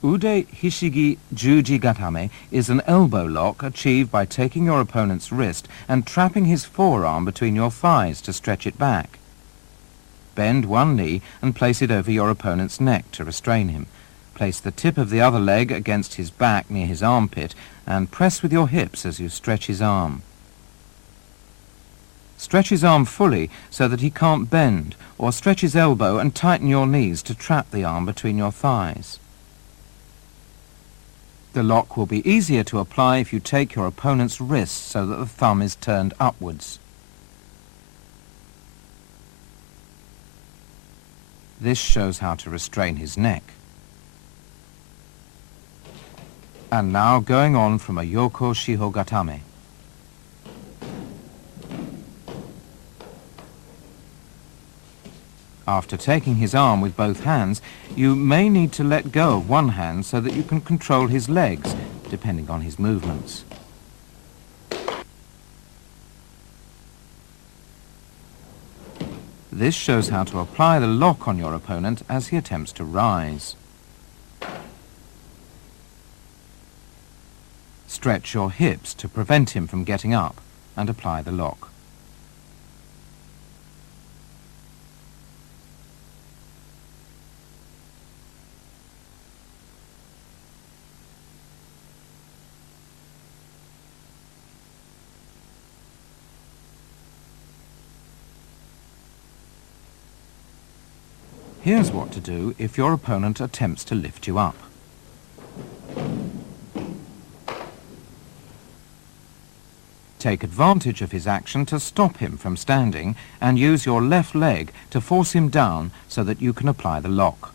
Ude-hishigi-juji-gatame is an elbow lock achieved by taking your opponent's wrist and trapping his forearm between your thighs to stretch it back. Bend one knee and place it over your opponent's neck to restrain him. Place the tip of the other leg against his back near his armpit and press with your hips as you stretch his arm. Stretch his arm fully so that he can't bend, or stretch his elbow and tighten your knees to trap the arm between your thighs. The lock will be easier to apply if you take your opponent's wrist so that the thumb is turned upwards. This shows how to restrain his neck. And now going on from a Yoko Shiho-gatame. After taking his arm with both hands, you may need to let go of one hand so that you can control his legs, depending on his movements. This shows how to apply the lock on your opponent as he attempts to rise. Stretch your hips to prevent him from getting up and apply the lock. Here's what to do if your opponent attempts to lift you up. Take advantage of his action to stop him from standing and use your left leg to force him down so that you can apply the lock.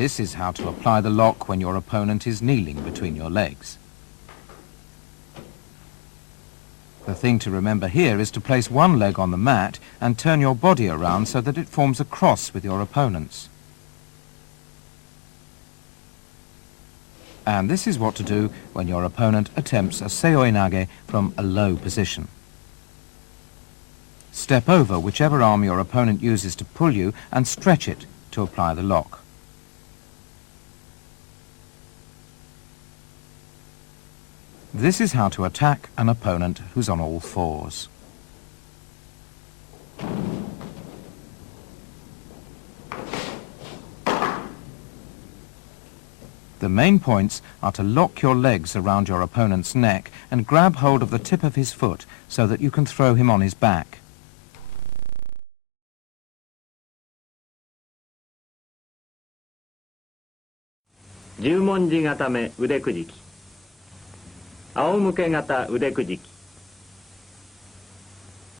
This is how to apply the lock when your opponent is kneeling between your legs. The thing to remember here is to place one leg on the mat and turn your body around so that it forms a cross with your opponent's. And this is what to do when your opponent attempts a seoi-nage from a low position. Step over whichever arm your opponent uses to pull you and stretch it to apply the lock. This is how to attack an opponent who's on all fours. The main points are to lock your legs around your opponent's neck and grab hold of the tip of his foot so that you can throw him on his back. Jumonji-gatame ude-kujiki. 仰向け型腕くじき。